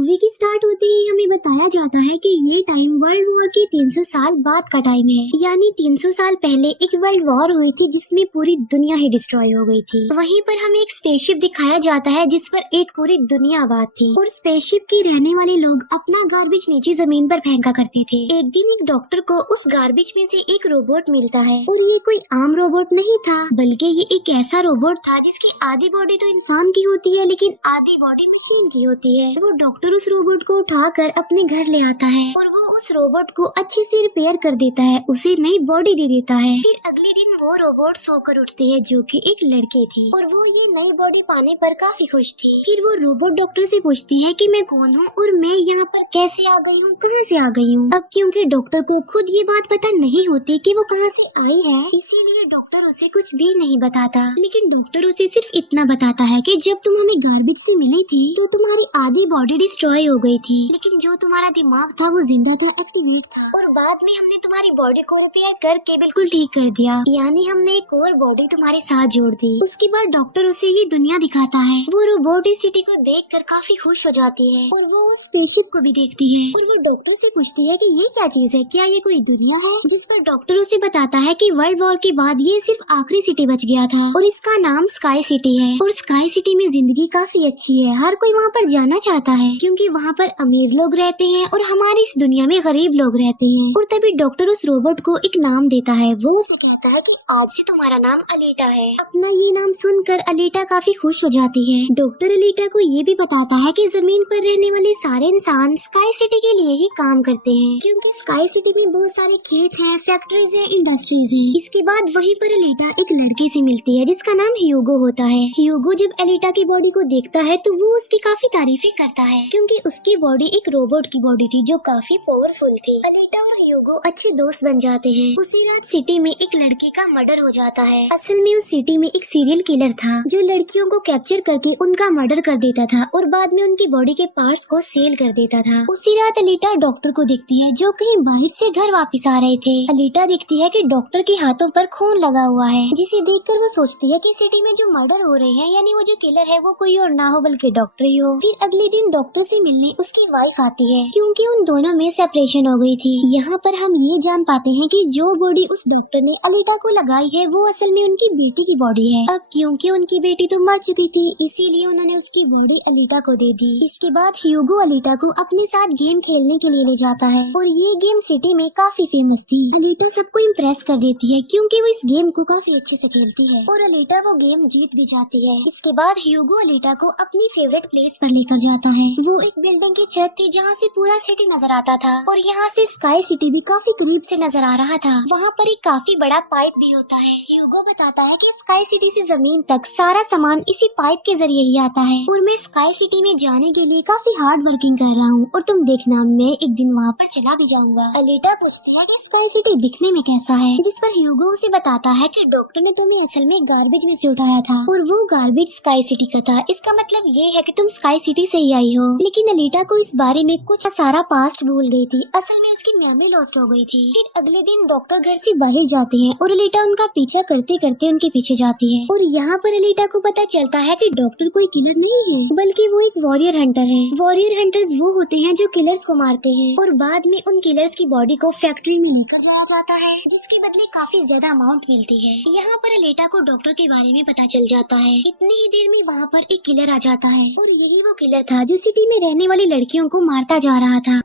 Movie की start होते ही हमें बताया जाता है कि ये टाइम वर्ल्ड वॉर के 300 साल बाद का टाइम है। यानी 300 साल पहले एक वर्ल्ड वॉर हुई थी जिसमें पूरी दुनिया ही डिस्ट्रॉय हो गई थी। वहीं पर हमें एक स्पेसशिप दिखाया जाता है जिस पर एक पूरी दुनिया आबाद थी और स्पेसशिप के रहने वाले लोग अपना गार्बेज नीचे जमीन पर फेंका करते थे। एक दिन एक डॉक्टर को उस गार्बेज में से एक रोबोट मिलता है और ये कोई आम रोबोट नहीं था, बल्कि ये एक ऐसा रोबोट था जिसकी आधी बॉडी तो इंसान की होती है लेकिन आधी बॉडी मशीन की होती है। वो डॉक्टर उस रोबोट को उठाकर अपने घर ले आता है और वो उस रोबोट को अच्छे से रिपेयर कर देता है, उसे नई बॉडी दे देता है। फिर अगले दिन वो रोबोट सोकर उठती है जो कि एक लड़की थी और वो ये नई बॉडी पाने पर काफी खुश थी। फिर वो रोबोट डॉक्टर से पूछती है कि मैं कौन हूँ और मैं यहाँ पर कैसे आ गई हूँ, कहाँ से आ गई हूँ। अब क्योंकि डॉक्टर को खुद ये बात पता नहीं होती कि वो कहाँ से आई है, इसीलिए डॉक्टर उसे कुछ भी नहीं बताता। लेकिन डॉक्टर उसे सिर्फ इतना बताता है कि जब तुम हमें गार्बेज से मिली थी तो तुम्हारी आधी बॉडी डिस्ट्रॉय हो गई थी, लेकिन जो तुम्हारा दिमाग था वो जिंदा था, एक्टिवेट था और बाद में हमने तुम्हारी बॉडी को रिपेयर करके बिल्कुल ठीक कर दिया। यानी हमने एक और बॉडी तुम्हारे साथ जोड़ दी। उसके बाद डॉक्टर उसे ये दुनिया दिखाता है। वो रोबोट इस सिटी को देखकर काफी खुश हो जाती है और वो उस स्पेसशिप को भी देखती है और ये डॉक्टर से पूछती है कि ये क्या चीज है, क्या ये कोई दुनिया है। जिस पर डॉक्टर उसे बताता है कि वर्ल्ड वॉर के बाद ये सिर्फ आखिरी सिटी बच गया था और इसका नाम स्काई सिटी है और स्काई सिटी में जिंदगी काफी अच्छी है, हर कोई वहाँ पर जाना चाहता है क्योंकि वहाँ पर अमीर लोग रहते हैं और हमारी इस दुनिया में गरीब लोग रहते हैं। और तभी डॉक्टर उस रोबोट को एक नाम देता है। वो उसे कहता है कि आज से तुम्हारा नाम अलीटा है। अपना ये नाम सुनकर अलीटा काफी खुश हो जाती है। डॉक्टर अलीटा को ये भी बताता है कि जमीन पर रहने वाले सारे इंसान स्काई सिटी के लिए ही काम करते हैं क्योंकि स्काई सिटी में बहुत सारे खेत हैं, फैक्ट्रीज हैं, इंडस्ट्रीज हैं। इसके बाद वहीं पर अलीटा एक लड़के से मिलती है जिसका नाम ह्यूगो होता है। ह्यूगो जब अलीटा की बॉडी को देखता है तो वो उसकी काफी तारीफें करता है क्योंकि उसकी बॉडी एक रोबोट की बॉडी थी जो काफी पावरफुल थी। अलीटा और ह्यूगो अच्छे दोस्त बन जाते हैं। उसी रात सिटी में एक लड़के का मर्डर हो जाता है। असल में उस सिटी में एक सीरियल किलर था जो लड़कियों को कैप्चर करके उनका मर्डर कर देता था और बाद में उनकी बॉडी के पार्ट्स को सेल कर देता था। उसी रात अलीटा डॉक्टर को देखती है जो कहीं बाहर से घर वापस आ रहे थे। अलीटा देखती है कि डॉक्टर के हाथों पर खून लगा हुआ है, जिसे देखकर वो सोचती है कि सिटी में जो मर्डर हो रहे हैं यानी वो जो किलर है वो कोई और ना हो बल्कि डॉक्टर ही हो। फिर अगले दिन डॉक्टर से मिलने उसकी वाइफ आती है क्योंकि उन दोनों में सेपरेशन हो गई थी। यहाँ पर हम ये जान पाते हैं कि जो बॉडी उस डॉक्टर ने अलीटा को लगाई है वो असल में उनकी बेटी की बॉडी है। अब क्योंकि उनकी बेटी तो मर चुकी थी इसीलिए उन्होंने उसकी बॉडी अलीटा को दे दी। इसके बाद ह्यूगो अलीटा को अपने साथ गेम खेलने के लिए ले जाता है और ये गेम सिटी में काफी फेमस थी। अलीटा सबको इम्प्रेस कर देती है क्योंकि वो इस गेम को काफी अच्छे से खेलती है और अलीटा वो गेम जीत भी जाती है। इसके बाद ह्यूगो अलीटा को अपनी फेवरेट प्लेस पर लेकर जाता है। वो एक बिल्डिंग की छत थी जहाँ से पूरा सिटी नजर आता था और यहाँ से स्काई सिटी भी काफी करीब से नजर आ रहा था। वहाँ पर एक काफी बड़ा पाइप भी होता है। ह्यूगो बताता है कि स्काई सिटी से जमीन तक सारा सामान इसी पाइप के जरिए ही आता है और मैं स्काई सिटी में जाने के लिए काफी हार्ड वर्किंग कर रहा हूँ और तुम देखना मैं एक दिन वहाँ पर चला भी जाऊंगा। अलीटा पूछती है कि स्काई सिटी दिखने में कैसा है, जिस पर ह्यूगो उसे बताता है कि डॉक्टर ने तुम्हें असल में गार्बेज में से उठाया था और वो गार्बेज स्काई सिटी का था। इसका मतलब ये है कि तुम स्काई सिटी से ही आई हो। लेकिन अलीटा को इस बारे में कुछ सारा पास्ट भूल गई थी, असल में उसकी मेमोरी लॉस्ट हो गई थी। फिर अगले दिन डॉक्टर घर से बाहर जाते हैं और अलीटा उनका पीछा करते करते उनके पीछे जाती है और यहाँ पर अलीटा को पता चलता है कि डॉक्टर कोई किलर नहीं है बल्कि वो एक वॉरियर हंटर है। वॉरियर हंटर्स वो होते हैं जो किलर्स को मारते हैं और बाद में उन किलर्स की बॉडी को फैक्ट्री में लेकर जाया जाता है जिसके बदले काफी ज्यादा अमाउंट मिलती है। यहाँ पर अलीटा को डॉक्टर के बारे में पता चल जाता है। इतनी ही देर में वहाँ पर एक किलर आ जाता है और यही वो किलर था जो सिटी में रहने वाली लड़कियों को मारता जा रहा था।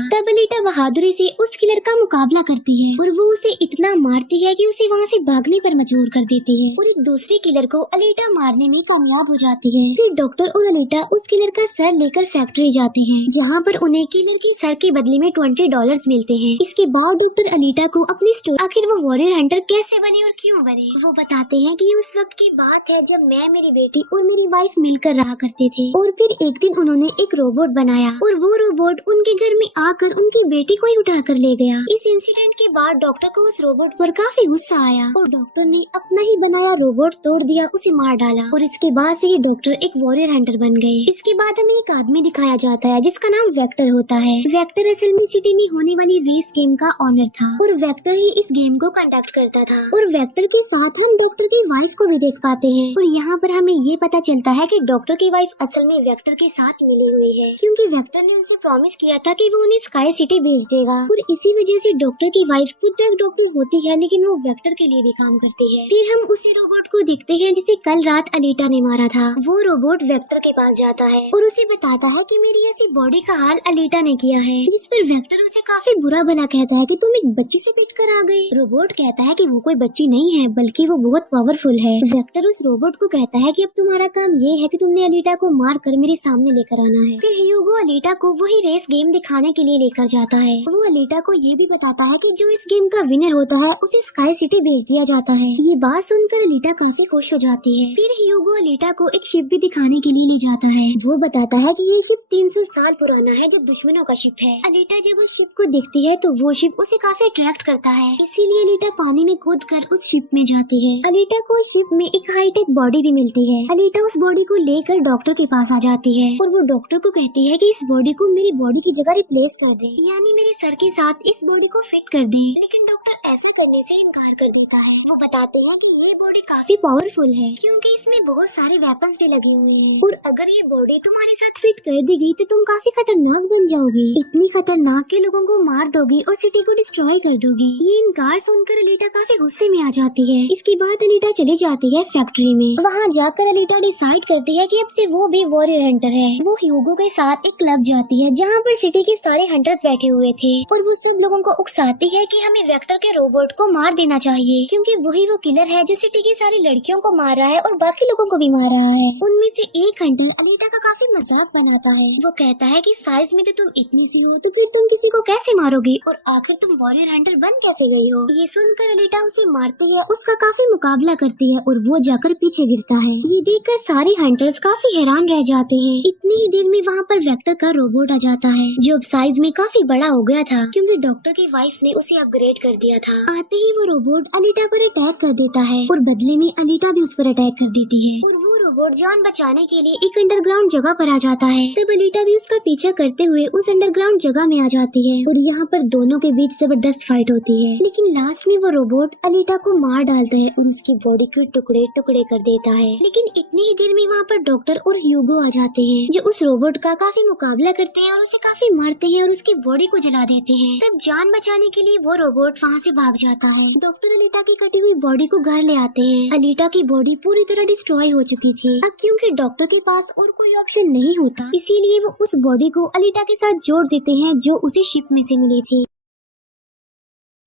तब अलीटा बहादुरी से उस किलर का मुकाबला करती है और वो उसे इतना मारती है कि उसे वहाँ से भागने पर मजबूर कर देती है और एक दूसरे किलर को अलीटा मारने में कामयाब हो जाती है। फिर डॉक्टर और अलीटा उस किलर का सर लेकर फैक्ट्री जाते हैं जहाँ पर उन्हें किलर के सर के बदले में $20 मिलते हैं। इसके बाद डॉक्टर अलीटा को अपनी स्टोरी आखिर वो वॉरियर हंटर कैसे बने और क्यों बने वो बताते हैं कि उस वक्त की बात है जब मैं, मेरी बेटी और मेरी वाइफ मिलकर रहा करते थे और फिर एक दिन उन्होंने एक रोबोट बनाया और वो रोबोट उनके घर में आकर आकर उनकी बेटी को ही उठा कर ले गया। इस इंसिडेंट के बाद डॉक्टर को उस रोबोट पर काफी गुस्सा आया और डॉक्टर ने अपना ही बनाया रोबोट तोड़ दिया, उसे मार डाला और इसके बाद से ही डॉक्टर एक वॉरियर हंटर बन गए। इसके बाद हमें एक आदमी दिखाया जाता है जिसका नाम वेक्टर होता है। वेक्टर असल में सिटी में होने वाली रेस गेम का ऑनर था और वेक्टर ही इस गेम को कंडक्ट करता था और वेक्टर के साथ हम डॉक्टर की वाइफ को भी देख पाते हैं और यहाँ पर हमें ये पता चलता है कि डॉक्टर की वाइफ असल में वेक्टर के साथ मिली हुई है, क्योंकि वेक्टर ने उनसे प्रॉमिस किया था कि वो उन्हें स्काई सिटी भेज देगा और इसी वजह से डॉक्टर की वाइफ खुद तो एक डॉक्टर होती है लेकिन वो वेक्टर के लिए भी काम करती है। फिर हम उसी रोबोट को देखते हैं जिसे कल रात अलीटा ने मारा था। वो रोबोट वेक्टर के पास जाता है और उसे बताता है कि मेरी ऐसी बॉडी का हाल अलीटा ने किया है, जिस पर वेक्टर उसे काफी बुरा भला कहता है कि तुम एक बच्ची से पिट कर आ गए। रोबोट कहता है कि वो कोई बच्ची नहीं है बल्कि वो बहुत पावरफुल है। वेक्टर उस रोबोट को कहता है कि अब तुम्हारा काम ये है कि तुमने अलीटा को मार कर मेरे सामने लेकर आना है। फिर ह्यूगो अलीटा को वही रेस गेम दिखाने के लिए लेकर जाता है। वो अलीटा को ये भी बताता है कि जो इस गेम का विनर होता है उसे स्काई सिटी भेज दिया जाता है। ये बात सुनकर अलीटा काफी खुश हो जाती है। फिर ह्यूगो अलीटा को एक शिप भी दिखाने के लिए ले जाता है। वो बताता है कि ये शिप 300 साल पुराना है जो दुश्मनों का शिप है। अलीटा जब उस शिप को देखती है तो वो शिप उसे काफी अट्रैक्ट करता है, इसीलिए अलीटा पानी में कूद कर उस शिप में जाती है। अलीटा को उस शिप में एक हाईटेक बॉडी भी मिलती है। अलीटा उस बॉडी को लेकर डॉक्टर के पास आ जाती है और वो डॉक्टर को कहती है कि इस बॉडी को मेरी बॉडी की जगह रिप्लेस कर दे, यानी मेरे सर के साथ इस बॉडी को फिट कर दे। लेकिन डॉक्टर ऐसा करने से इनकार कर देता है। वो बताते हैं कि ये बॉडी काफी पावरफुल है क्योंकि इसमें बहुत सारे वेपन्स भी लगे हुए हैं और अगर ये बॉडी तुम्हारे साथ फिट कर देगी तो तुम काफी खतरनाक बन जाओगी, इतनी खतरनाक के लोगों को मार दोगी और सिटी को डिस्ट्रॉय कर दोगी। ये इनकार सुनकर अलीटा काफी गुस्से में आ जाती है। इसके बाद अलीटा चली जाती है फैक्ट्री में। वहाँ जाकर अलीटा डिसाइड करती है कि अब से वो भी वॉरियर हंटर है। वो ह्यूगो के साथ एक क्लब जाती है जहाँ पर सिटी के सारे हंटर्स बैठे हुए थे और वो सब लोगों को उकसाती है कि हमें वेक्टर के रोबोट को मार देना चाहिए क्योंकि वही वो किलर है जो सिटी की सारी लड़कियों को मार रहा है और बाकी लोगों को भी मार रहा है। उनमें से एक हंटर अलीटा का काफी मजाक बनाता है। वो कहता है कि साइज में तो तुम इतनी की हो तो फिर तुम किसी को कैसे मारोगी और आखिर तुम वॉरियर हंटर बन कैसे गई हो। ये सुनकर अलीटा उसे मारती है, उसका काफी मुकाबला करती है और वो जाकर पीछे गिरता है। ये देखकर सारे हंटर्स काफी हैरान रह जाते हैं। इतनी ही देर में वहाँ पर वेक्टर का रोबोट आ जाता है जो अब साइज में काफी बड़ा हो गया था क्योंकि डॉक्टर की वाइफ ने उसे अपग्रेड कर दिया था। आते ही वो रोबोट अलीटा पर अटैक कर देता है और बदले में अलीटा भी उस पर अटैक कर देती है और वो रोबोट जान बचाने के लिए एक अंडरग्राउंड जगह पर आ जाता है। तब अलीटा भी उसका पीछा करते हुए उस अंडरग्राउंड जगह में आ जाती है और यहाँ पर दोनों के बीच जबरदस्त फाइट होती है। लेकिन लास्ट में वो रोबोट अलीटा को मार डालता है और उसकी बॉडी के टुकड़े टुकड़े कर देता है। लेकिन इतनी ही देर में वहाँ पर डॉक्टर और ह्यूगो आ जाते हैं जो उस रोबोट का काफी मुकाबला करते हैं और उसे काफी मारते हैं और उसकी बॉडी को जला देते हैं। तब जान बचाने के लिए वो रोबोट वहाँ से भाग जाता है। डॉक्टर अलीटा की कटी हुई बॉडी को घर ले आते हैं। अलीटा की बॉडी पूरी तरह डिस्ट्रॉय हो चुकी थी। अब क्योंकि डॉक्टर के पास और कोई ऑप्शन नहीं होता इसीलिए वो उस बॉडी को अलीटा के साथ जोड़ देते हैं जो उसे शिप में से मिली थी।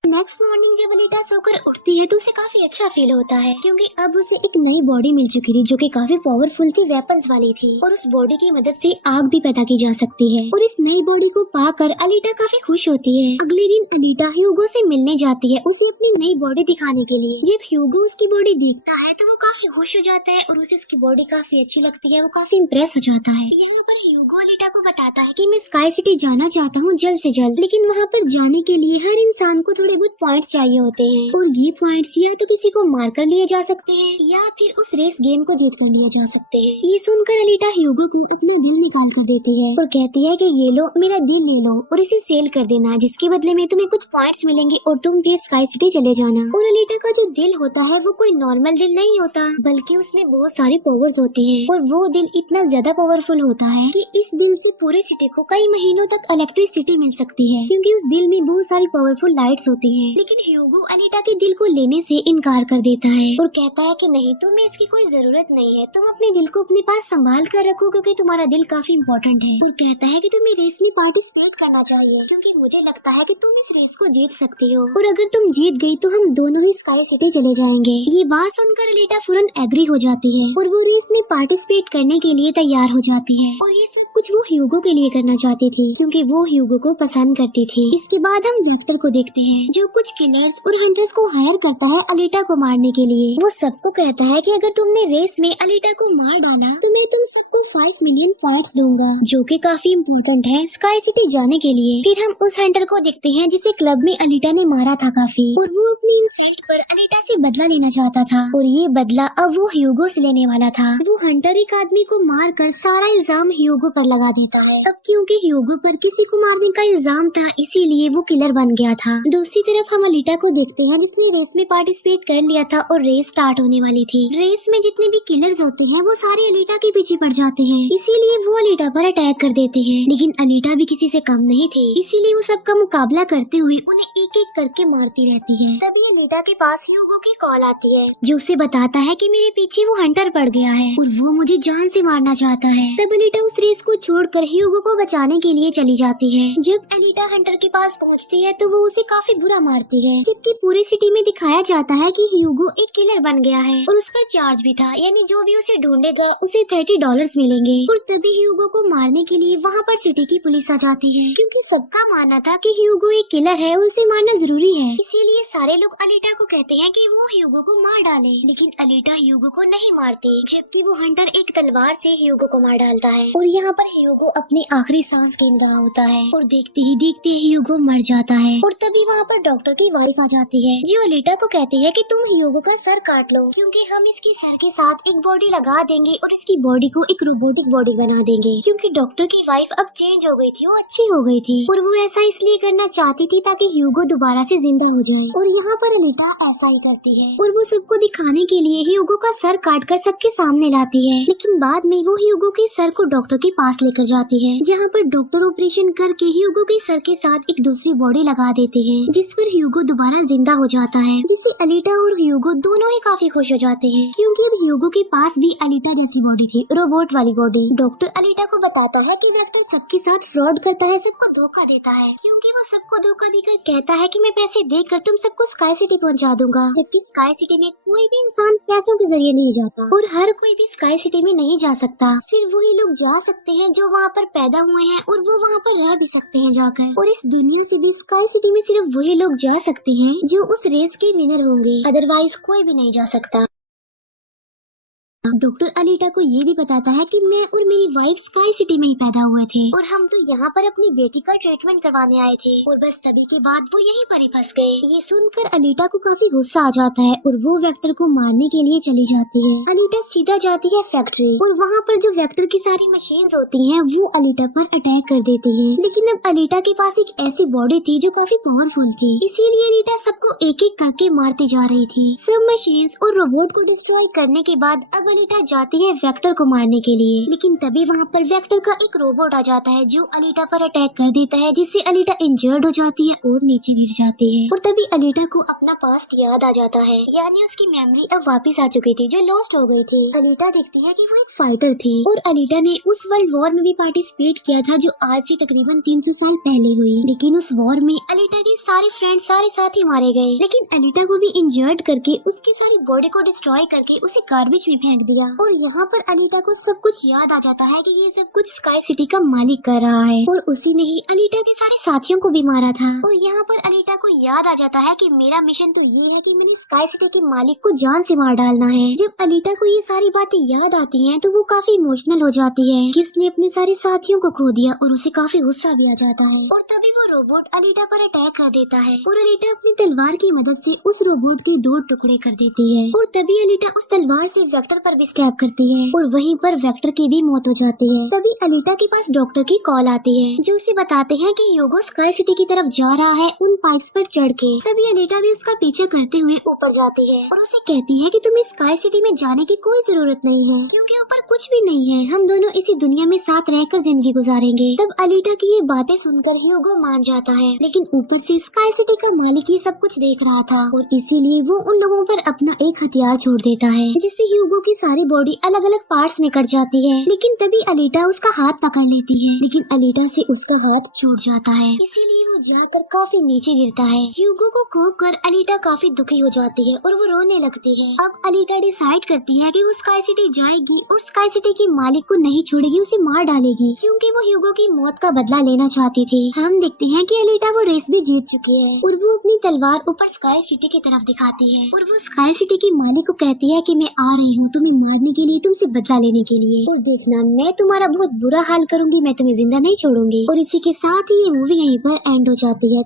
नेक्स्ट मॉर्निंग जब अलीटा सोकर उठती है तो उसे काफी अच्छा फील होता है क्योंकि अब उसे एक नई बॉडी मिल चुकी थी जो कि काफी पावरफुल थी, वेपन्स वाली थी और उस बॉडी की मदद से आग भी पैदा की जा सकती है और इस नई बॉडी को पाकर अलीटा काफी खुश होती है। अगले दिन अलीटा ह्यूगो से मिलने जाती है उसे अपनी नई बॉडी दिखाने के लिए। जब ह्यूगो उसकी बॉडी देखता है तो वो काफी खुश हो जाता है और उसे उसकी बॉडी काफी अच्छी लगती है। वो काफी इम्प्रेस हो जाता है। यहाँ पर ह्यूगो अलीटा को बताता है कि मैं स्काई सिटी जाना चाहता हूँ जल्द से जल्द, लेकिन वहाँ पर जाने के लिए हर इंसान को थोड़े बहुत पॉइंट्स चाहिए होते हैं और ये पॉइंट्स या तो किसी को मार कर लिए जा सकते हैं या फिर उस रेस गेम को जीत कर लिए जा सकते हैं। ये सुनकर अलीटा ह्यूगो को अपना दिल निकाल कर देती है और कहती है कि ये लो मेरा दिल ले लो और इसे सेल कर देना, जिसके बदले में तुम्हें कुछ पॉइंट्स मिलेंगे और तुम फिर स्काई सिटी चले जाना। और अलीटा का जो दिल होता है वो कोई नॉर्मल दिल नहीं होता बल्कि उसमें बहुत सारी पावर्स होती है और वो दिल इतना ज्यादा पावरफुल होता है कि इस दिल से पूरे सिटी को कई महीनों तक इलेक्ट्रिसिटी मिल सकती है क्योंकि उस दिल में बहुत सारी पावरफुल लाइट्स होती हैं। लेकिन ह्यूगो अलीटा के दिल को लेने से इनकार कर देता है और कहता है कि नहीं, तुम्हें इसकी कोई जरूरत नहीं है, तुम अपने दिल को अपने पास संभाल कर रखो क्योंकि तुम्हारा दिल काफी इम्पोर्टेंट है। और कहता है कि तुम्हें रेस में पार्टिसिपेट करना चाहिए क्योंकि मुझे लगता है कि तुम इस रेस को जीत सकती हो और अगर तुम जीत गई तो हम दोनों ही स्काई सिटी चले जाएंगे। ये बात सुनकर अलीटा फौरन एग्री हो जाती है और वो रेस में पार्टिसिपेट करने के लिए तैयार हो जाती है। और ये सब कुछ वो ह्यूगो के लिए करना चाहती थी क्योंकि वो ह्यूगो को पसंद करती थी। इसके बाद हम डॉक्टर को देखते हैं जो कुछ किलर्स और हंटर्स को हायर करता है अलीटा को मारने के लिए। वो सबको कहता है कि अगर तुमने रेस में अलीटा को मार डाला तो मैं तुम सबको 5 मिलियन पॉइंट्स दूंगा, जो कि काफी इम्पोर्टेंट है स्काई सिटी जाने के लिए। फिर हम उस हंटर को देखते हैं जिसे क्लब में अलीटा ने मारा था काफी, और वो अपनी इंसल्ट पर अलीटा से बदला लेना चाहता था और ये बदला अब वो ह्यूगो से लेने वाला था। वो हंटर एक आदमी को मार कर सारा इल्जाम ह्यूगो पर लगा देता है। अब क्योंकि ह्यूगो पर किसी को मारने का इल्जाम था इसीलिए वो किलर बन गया था। दूसरी तरफ हम अलीटा को देखते हैं जिसने रेस में पार्टिसिपेट कर लिया था और रेस स्टार्ट होने वाली थी। रेस में जितने भी किलर्स होते हैं वो सारे अलीटा के पीछे पड़ जाते हैं, इसीलिए वो अलीटा पर अटैक कर देते हैं। लेकिन अलीटा भी किसी से कम नहीं थी, इसीलिए वो सबका मुकाबला करते हुए उन्हें एक एक करके मारती रहती है। तभी अलीटा के पास ह्यूगो की कॉल आती है जो उसे बताता है कि मेरे पीछे वो हंटर पड़ गया है और वो मुझे जान से मारना चाहता है। तब अलीटा उस रेस को छोड़कर ह्यूगो को बचाने के लिए चली जाती है। जब अलीटा हंटर के पास पहुंचती है तो वो उसे काफी बुरा मारती है, जबकि पूरी सिटी में दिखाया जाता है कि ह्यूगो एक किलर बन गया है और उस पर चार्ज भी था, यानी जो भी उसे ढूंढेगा उसे $30 मिलेंगे। और तभी ह्यूगो को मारने के लिए वहाँ पर सिटी की पुलिस आ जाती है क्योंकि सबका मानना था कि ह्यूगो एक किलर है और उसे मारना जरूरी है। इसीलिए सारे लोग अलीटा को कहते हैं कि वो ह्यूगो को मार डाले, लेकिन अलीटा ह्यूगो को नहीं मारती, जबकि वो हंटर एक तलवार से ह्यूगो को मार डालता है। और यहाँ पर ह्यूगो अपनी आखिरी सांस गिन रहा होता है और देखते ही देखते ह्यूगो मर जाता है। और तभी वहाँ पर डॉक्टर की वाइफ आ जाती है जो अलीटा को कहती है कि तुम ह्यूगो का सर काट लो क्योंकि हम इसके सर के साथ एक बॉडी लगा देंगे और इसकी बॉडी को एक रोबोटिक बॉडी बना देंगे। क्योंकि डॉक्टर की वाइफ अब चेंज हो गई थी, वो अच्छी हो गई थी और वो ऐसा इसलिए करना चाहती थी ताकि ह्यूगो दोबारा से जिंदा हो जाए। और यहाँ पर अलीटा ऐसा ही करती है और वो सबको दिखाने के लिए ह्यूगो का सर काट कर सबके सामने लाती है। लेकिन बाद में वो ह्यूगो के सर को डॉक्टर के पास लेकर जाती है जहाँ पर डॉक्टर ऑपरेशन करके ह्यूगो के सर के साथ एक दूसरी बॉडी लगा देते हैं जिस पर ह्यूगो दोबारा जिंदा हो जाता है, जिससे अलीटा और ह्यूगो दोनों ही काफी खुश हो जाते हैं क्योंकि अब ह्यूगो के पास भी अलीटा जैसी बॉडी थी, रोबोट वाली बॉडी। डॉक्टर अलीटा को बताता है कि वेक्टर सबके साथ फ्रॉड करता है, सबको धोखा देता है क्योंकि वो सबको धोखा देकर कहता है कि मैं पैसे देकर तुम सबको स्काई सिटी पहुंचा दूंगा, जबकि स्काई सिटी में कोई भी इंसान पैसों के जरिए नहीं जाता और हर कोई भी स्काई सिटी में नहीं जा सकता। सिर्फ वही लोग जा सकते हैं जो वहाँ पर पैदा हुए हैं और वो वहाँ पर रह भी सकते हैं जाकर। और इस दुनिया से भी स्काई सिटी में सिर्फ वही लोग जा सकते हैं जो उस रेस के विनर होंगे, अदरवाइज कोई भी नहीं जा सकता। डॉक्टर अलीटा को ये भी बताता है कि मैं और मेरी वाइफ स्काई सिटी में ही पैदा हुए थे और हम तो यहाँ पर अपनी बेटी का ट्रीटमेंट करवाने आए थे और बस तभी के बाद वो यहीं पर ही फंस गए। ये सुनकर अलीटा को काफी गुस्सा आ जाता है और वो वेक्टर को मारने के लिए चली जाती है। अलीटा सीधा जाती है फैक्ट्री और वहाँ पर जो वेक्टर की सारी मशीन्स होती हैं वो अलीटा पर अटैक कर देती हैं। लेकिन अब अलीटा के पास एक ऐसी बॉडी थी जो काफी पावरफुल थी, इसीलिए अलीटा सबको एक एक करके मारती जा रही थी। सब मशीन्स और रोबोट को डिस्ट्रॉय करने के बाद अब अलीटा जाती है वेक्टर को मारने के लिए, लेकिन तभी वहाँ पर वेक्टर का एक रोबोट आ जाता है जो अलीटा पर अटैक कर देता है, जिससे अलीटा इंजर्ड हो जाती है और नीचे गिर जाती है। और तभी अलीटा को अपना पास्ट याद आ जाता है, यानी उसकी मेमोरी अब वापस आ चुकी थी जो लॉस्ट हो गई थी। अलीटा देखती है कि वो एक फाइटर थी और अलीटा ने उस वर्ल्ड वॉर में भी पार्टिसिपेट किया था जो आज से तकरीबन 300 साल पहले हुई। लेकिन उस वॉर में अलीटा के सारे फ्रेंड्स सारे साथी मारे गए, लेकिन अलीटा को भी इंजर्ड करके उसकी सारी बॉडी को डिस्ट्रॉय करके उसे गार्बेज में फेंक दिया। और यहाँ पर अलीटा को सब कुछ याद आ जाता है कि ये सब कुछ स्काई सिटी का मालिक कर रहा है और उसी ने ही अलीटा के सारे साथियों को भी मारा था। और यहाँ पर अलीटा को याद आ जाता है कि मेरा मिशन तो ये है कि मैंने स्काई सिटी के मालिक को जान से मार डालना है। जब अलीटा को ये सारी बातें याद आती हैं तो वो काफी इमोशनल हो जाती है कि उसने अपने सारे साथियों को खो दिया और उसे काफी गुस्सा भी आ जाता है। और तभी वो रोबोट अलीटा पर अटैक कर देता है और अलीटा अपनी तलवार की मदद से उस रोबोट के 2 टुकड़े कर देती है। और तभी अलीटा उस तलवार से वेक्टर पर भी स्टैब करती है और वहीं पर वेक्टर की भी मौत हो जाती है। तभी अलीटा के पास डॉक्टर की कॉल आती है जो उसे बताते हैं कि ह्यूगो स्काई सिटी की तरफ जा रहा है उन पाइप्स पर चढ़ के। तभी अलीटा भी उसका पीछे करते हुए ऊपर जाती है और उसे कहती है कि तुम्हें स्काई सिटी में जाने की कोई जरूरत नहीं है क्योंकि ऊपर कुछ भी नहीं है, हम दोनों इसी दुनिया में साथ रहकर जिंदगी गुजारेंगे। तब अलीटा की ये बातें सुनकर ह्यूगो मान जाता है, लेकिन ऊपर से स्काई सिटी का मालिक ये सब कुछ देख रहा था और इसीलिए वो उन लोगों पर अपना एक हथियार छोड़ देता है जिससे ह्यूगो की सारी बॉडी अलग अलग पार्ट्स में कट जाती है। लेकिन तभी अलीटा उसका हाथ पकड़ लेती है, लेकिन अलीटा से उसका हाथ छूट जाता है, इसीलिए वो वो जाकर काफी नीचे गिरता है। ह्यूगो को खोकर कर अलीटा काफी दुखी हो जाती है और वो रोने लगती है। अब अलीटा डिसाइड करती है कि वो स्काई सिटी जाएगी और स्काई सिटी की मालिक को नहीं छोड़ेगी, उसे मार डालेगी क्योंकि वो ह्यूगो की मौत का बदला लेना चाहती थी। हम देखते हैं कि अलीटा वो रेस भी जीत चुकी है और वो अपनी तलवार ऊपर स्काई सिटी की तरफ दिखाती है और वो स्काई सिटी की मालिक को कहती है कि मैं आ रही हूँ तुम्हें मारने के लिए, तुमसे बदला लेने के लिए, और देखना मैं तुम्हारा बहुत बुरा हाल करूंगी, मैं तुम्हें जिंदा नहीं छोड़ूंगी। और इसी के साथ ही ये मूवी यहीं पर एंड हो जाती है।